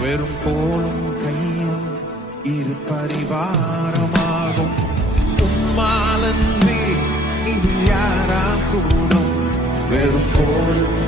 வெறும் கோலும் கையும் இரு பரிவாரமாகும். உம்மாலன்றி இது யாரா கூடும்? வெறும் கோலும்